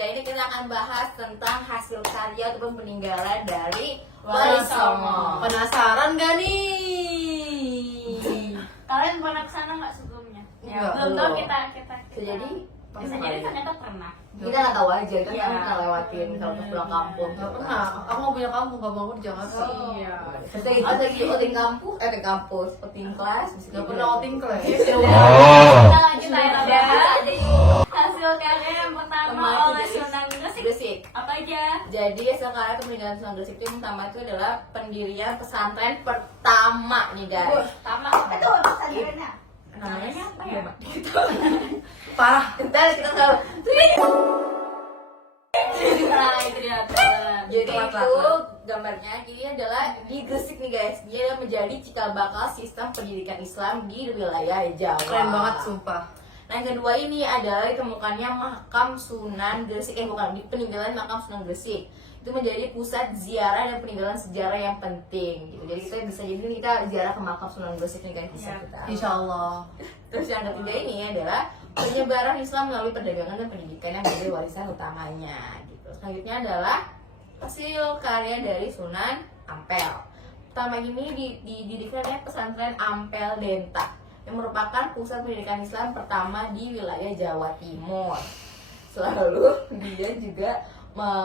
kali ini kita akan bahas tentang hasil karya ataupun peninggalan dari Wali Songo. Penasaran gak nih? Kalian pernah kesana nggak sebelumnya? Ya, belum tahu kita. Jadi bisa jadi ternyata pernah. kita nggak tahu aja, kan Iya. kita nggak lewatin kalau untuk pulang kampung. Gak pernah, aku mau punya kampung, gak mau di Jakarta. Iya. Kita itu lagi outing kampus, kampus, outing kelas. Gak pernah outing kelas. Kita lanjut aja. Aja yuk. Hasil karya yang pertama Kemarin oleh dari Sunan Gresik Gresik. apa aja? Jadi hasil karya peninggalan Sunan Gresik itu yang pertama itu adalah pendirian pesantren pertama nih guys. Pertama Itu pesantrennya. Namanya apa ya, Mbak? Parah. Entar kita tahu. Nah itu dia. Jadi Telat, itu telat. gambarnya ini adalah di Gresik nih guys. Dia adalah menjadi cikal bakal sistem pendidikan Islam di wilayah Jawa. Keren banget sumpah. Nah yang kedua ini adalah ditemukannya makam Sunan Gresik, bukan, di peninggalan makam Sunan Gresik. Itu menjadi pusat ziarah dan peninggalan sejarah yang penting gitu. Jadi kita bisa jadi kita ziarah ke makam Sunan Gresik nih guys, bisa Ya. kita. Insya Allah. Terus yang ketiga ini adalah penyebaran Islam melalui perdagangan dan pendidikan yang menjadi warisan utamanya gitu. Selanjutnya adalah hasil karya dari Sunan Ampel. Pertama ini didirikannya pesantren Ampel Denta yang merupakan pusat pendidikan Islam pertama di wilayah Jawa Timur. Selalu dia juga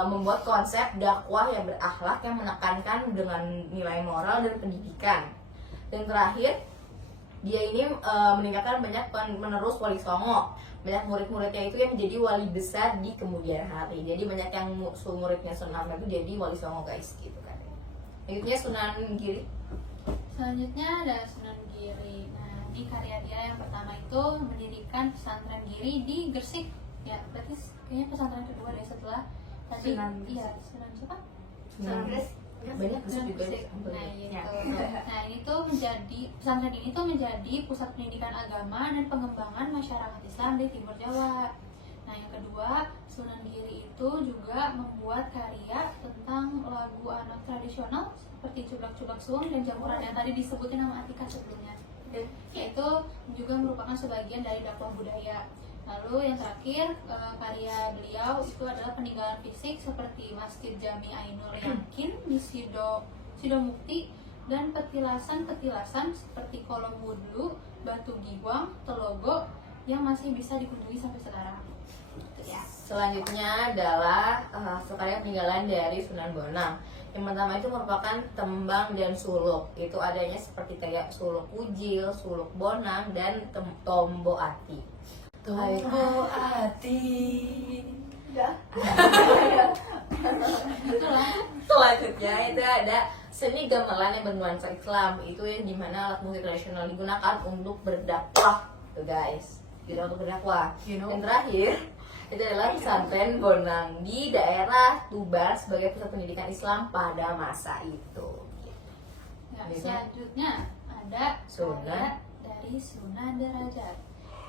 membuat konsep dakwah yang berakhlak yang menekankan dengan nilai moral dan pendidikan. Dan terakhir, dia ini meninggalkan banyak penerus Wali Songo. Banyak murid-muridnya itu yang menjadi wali besar di kemudian hari. Jadi banyak yang muridnya Sunan itu jadi Wali Songo guys gitu kan. Selanjutnya Sunan Giri. Selanjutnya ada Sunan Giri. Nah, di karya dia yang pertama itu mendirikan pesantren Giri di Gresik. Ya, berarti kayaknya pesantren kedua deh setelah tadi. Sunan Iya, Sunan siapa? Sunan Gresik. banyak Sunan juga Gresik. deh. Nah, gitu. Ya. Nah, ini tuh menjadi pesantren ini tuh menjadi pusat pendidikan agama dan pengembangan masyarakat Islam di Timur Jawa. Nah, yang kedua, Sunan Giri itu juga membuat karya tentang lagu anak tradisional seperti Cublak-Cublak Suung dan Jamuran yang tadi disebutin nama Atika sebelumnya. Yaitu juga merupakan sebagian dari dakwah budaya. Lalu yang terakhir, karya beliau itu adalah peninggalan fisik seperti Masjid Jami Ainul Yakin di Sidomukti dan petilasan-petilasan seperti Kolom Wudhu, Batu Giwang, Telogo yang masih bisa dikunjungi sampai sekarang. Gitu ya. Selanjutnya adalah hasil karya peninggalan dari Sunan Bonang. Yang pertama itu merupakan tembang dan suluk. Itu adanya seperti kayak suluk Ujil, suluk Bonang, dan tombo ati. Tunggu hati. Udah. Itulah. Selanjutnya itu ada seni gamelan yang bernuansa Islam. Itu yang dimana alat musik tradisional digunakan untuk berdakwah, tuh guys. Tidak untuk berdakwah. You know. Dan terakhir itu adalah pesantren Bonang di daerah Tuban sebagai pusat pendidikan Islam pada masa itu. Ya, Selanjutnya. selanjutnya ada Sunan. karya dari Sunan Derajat.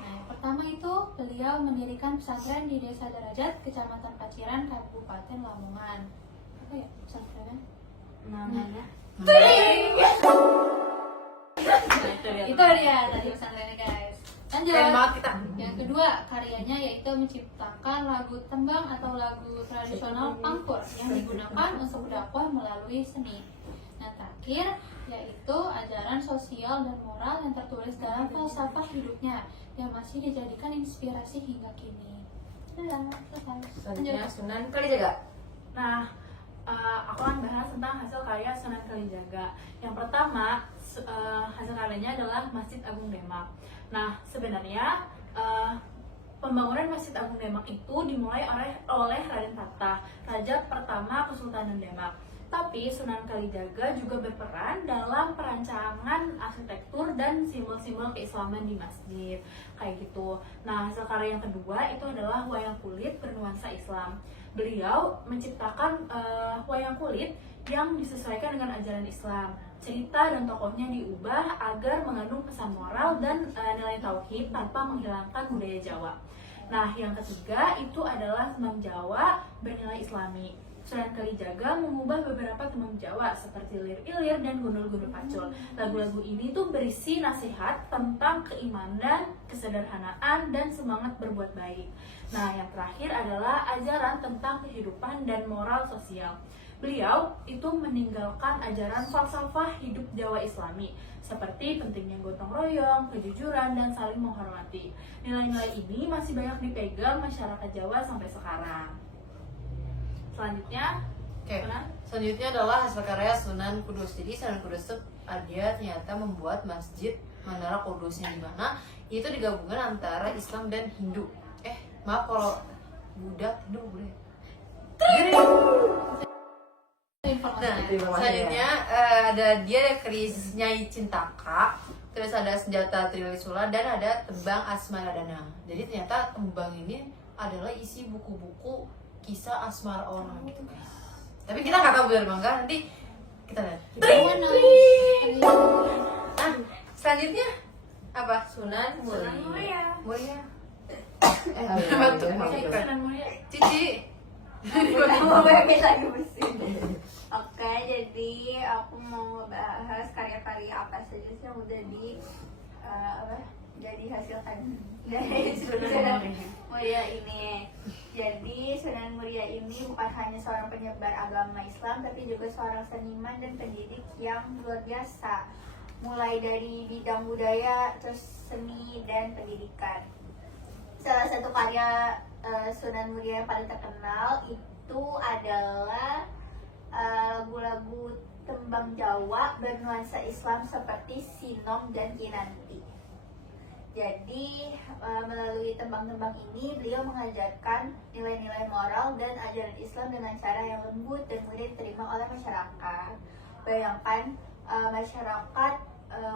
Nah, yang pertama itu beliau mendirikan pesantren di Desa Derajat, Kecamatan Paciran, Kabupaten Lamongan. Apa ya pesantrennya? Namanya. Itu dia tadi pesantrennya guys. Lanjut. Keren banget kita. Yang kedua karyanya yaitu menciptakan lagu tembang atau lagu tradisional Pangkur yang digunakan untuk dakwah melalui seni. Nah, terakhir yaitu ajaran sosial dan moral yang tertulis dalam falsafah hidupnya yang masih dijadikan inspirasi hingga kini. Selesai. Selanjutnya Lanjut. Sunan Kalijaga. Nah, aku akan bahas tentang hasil karya Sunan Kalijaga. Yang pertama, hasil karyanya adalah Masjid Agung Demak. Nah, sebenarnya pembangunan Masjid Agung Demak itu dimulai oleh Raden Patah, Raja pertama Kesultanan Demak. Tapi Sunan Kalijaga juga berperan dalam perancangan arsitektur dan simbol-simbol keislaman di masjid, kayak gitu. Nah, hasil karya yang kedua itu adalah wayang kulit bernuansa Islam. Beliau menciptakan wayang kulit yang disesuaikan dengan ajaran Islam. Cerita dan tokohnya diubah agar mengandung pesan moral dan nilai tauhid tanpa menghilangkan budaya Jawa. Nah, yang ketiga itu adalah tembang Jawa bernilai Islami. Sunan Kalijaga mengubah beberapa tembang Jawa seperti Lir Ilir dan Gundul-Gundul Pacul. Lagu-lagu ini tuh berisi nasihat tentang keimanan, kesederhanaan, dan semangat berbuat baik. Nah, yang terakhir adalah ajaran tentang kehidupan dan moral sosial. Beliau itu meninggalkan ajaran falsafah hidup Jawa Islami seperti pentingnya gotong royong, kejujuran, dan saling menghormati. Nilai-nilai ini masih banyak dipegang masyarakat Jawa sampai sekarang. Selanjutnya, Oke. Sunan. Selanjutnya adalah hasil karya Sunan Kudus. Jadi Sunan Kudus itu dia ternyata membuat masjid Menara Kudus yang dimana itu digabungkan antara Islam dan Hindu. Maaf kalau Buddha, Hindu, Buddha. Nah, selanjutnya ada keris Nyai Cintaka, terus ada senjata Trilisula, dan ada tembang Asmaradana. Jadi ternyata tembang ini adalah isi buku-buku kisah asmara orang gitu guys. Tapi kita nggak tahu benar bangga, nanti kita lihat. Nah, selanjutnya apa? Sunan Sunan Muria. Muria. Betul. Sunan Muria. Cici. Oke, jadi aku mau membahas karya-karya apa saja sih yang udah dihasilkan dari Sunan Muria ini. Jadi Sunan Muria ini bukan hanya seorang penyebar agama Islam, tapi juga seorang seniman dan pendidik yang luar biasa. Mulai dari bidang budaya, terus seni dan pendidikan. Salah satu karya Sunan Muria yang paling terkenal itu adalah lagu-lagu tembang Jawa bernuansa Islam seperti Sinom dan Kinanti. Jadi melalui tembang-tembang ini beliau mengajarkan nilai-nilai moral dan ajaran Islam dengan cara yang lembut dan mudah diterima oleh masyarakat. Bayangkan masyarakat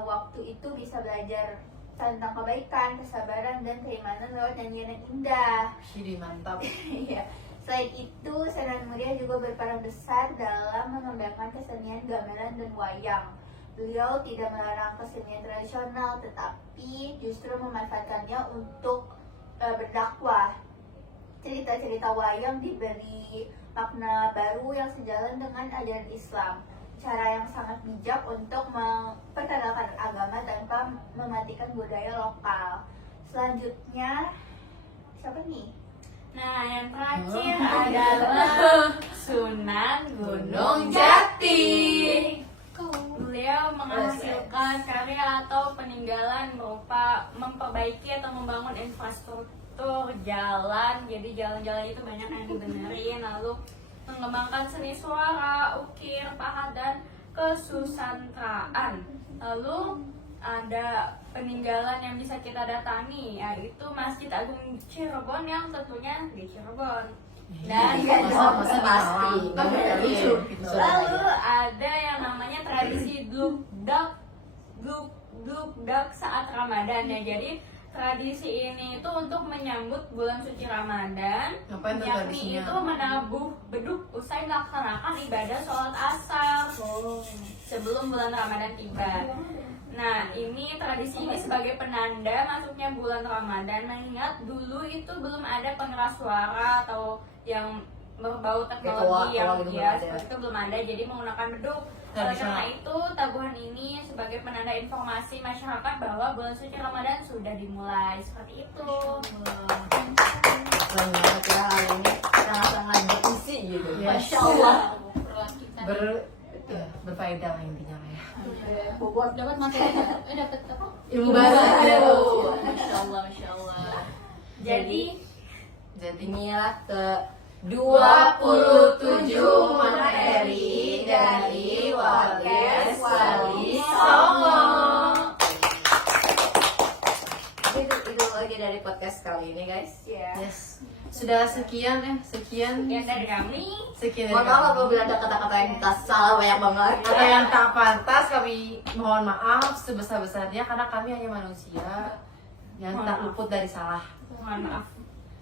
waktu itu bisa belajar tentang kebaikan, kesabaran, dan keimanan lewat nyanyian yang indah. Jadi mantap. Iya. Selain itu, Sunan Muria juga berperan besar dalam mengembangkan kesenian gamelan dan wayang. Beliau tidak melarang kesenian tradisional, tetapi justru memanfaatkannya untuk berdakwah. Cerita-cerita wayang diberi makna baru yang sejalan dengan ajaran Islam. Cara yang sangat bijak untuk memperkenalkan agama tanpa mematikan budaya lokal. Selanjutnya, siapa nih? Nah, yang terakhir adalah Sunan Gunung Jati. Beliau menghasilkan karya atau peninggalan berupa memperbaiki atau membangun infrastruktur jalan. Jadi jalan-jalan itu banyak yang dibenerin, lalu mengembangkan seni suara, ukir, pahat, dan kesusastraan. Lalu ada peninggalan yang bisa kita datangi, yaitu Masjid Agung Cirebon yang tentunya di Cirebon. Dan pasti. lalu ada yang namanya tradisi dlugdak saat Ramadan ya. Jadi tradisi ini itu untuk menyambut bulan suci Ramadan, Ngapain tuh yakni tradisinya? itu menabuh beduk usai melaksanakan ibadah sholat asar sebelum bulan Ramadan tiba. Nah, ini tradisi ini sebagai penanda masuknya bulan Ramadan, mengingat dulu itu belum ada pengeras suara atau yang berbau teknologi yang gitu belum ya ada. seperti itu belum ada, jadi menggunakan beduk. Oleh karena itu, tabuhan ini sebagai penanda informasi masyarakat bahwa bulan suci Ramadan sudah dimulai. Seperti itu. Keren banget ya hari ini, sangat-sangat berisi gitu. Masya Allah. Berfaedah lah intinya lah ya. Bobot. Dapat materi dapat apa? Ilmu baru. Masya Allah, Masya Allah. Jadi, Inilah ke 27 materi dari Podcast Wali Songo. Itu lagi dari podcast kali ini guys. Ya. Yes. Sudah sekian sekian dari kami. Sekian Mohon maaf apabila ada kata-kata yang kita salah banyak banget. Ada yang tak pantas, kami mohon maaf sebesar-besarnya karena kami hanya manusia yang Mohon tak maaf. luput dari salah. Mohon maaf.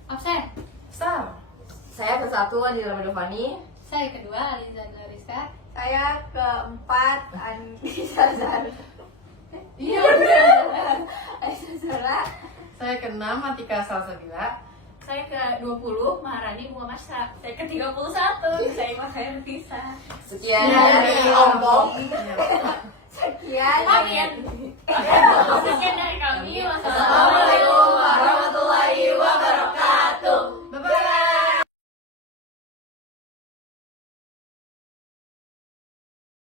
Absen. Sal. Saya bersatu di dalam Dovani. Saya kedua Aliza Rizka. Saya keempat Anissa Zara. Iya. Anissa Zara. Saya keenam Atika Salsabila. saya ke-20 Maharani Bunga Masa. Saya ke-31 saya makanya berpisah. Sekian dari Ompong. Sekian. Sekian dari kami. Wassalamualaikum